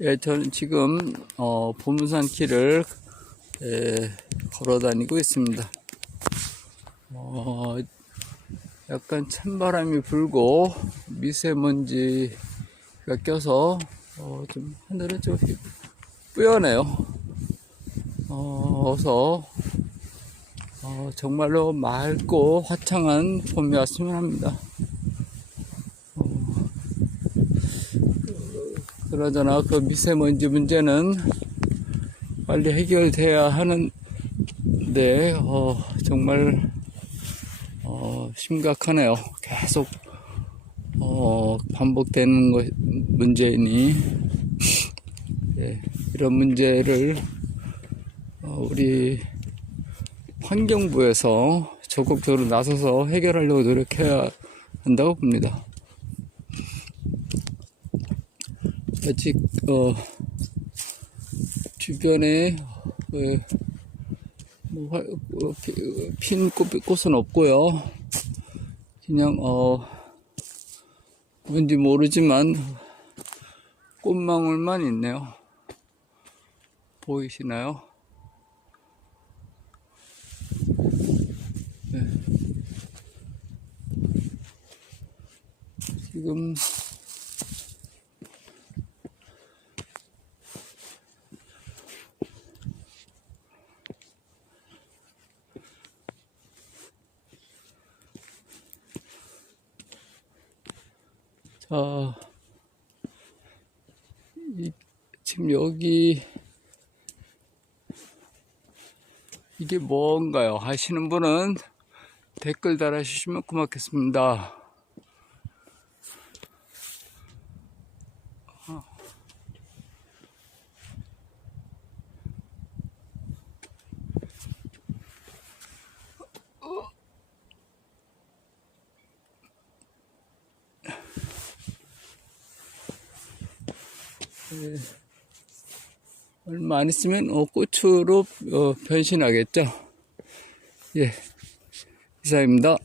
예, 저는 지금 어, 보문산 길을 예, 걸어 다니고 있습니다. 어, 약간 찬바람이 불고 미세먼지가 껴서 어, 좀 하늘은 좀 뿌연해요. 어, 어서 어, 정말로 맑고 화창한 봄이 왔으면 합니다. 그러잖아 그 미세먼지 문제는 빨리 해결돼야 하는데 어, 정말 어, 심각하네요. 계속 어, 반복되는 것 문제이니 예, 이런 문제를 어, 우리 환경부에서 적극적으로 나서서 해결하려고 노력해야 한다고 봅니다. 아직 어 주변에 어, 뭐 화- 어, 꽃, 꽃은 없고요. 그냥 어 뭔지 모르지만 꽃망울만 있네요. 보이시나요? 네. 지금 자, 이, 지금 여기 이게 뭔가요? 하시는 분은 댓글 달아주시면 고맙겠습니다. 얼마 안 있으면 어, 꽃으로 어, 변신하겠죠. 예, 이사입니다.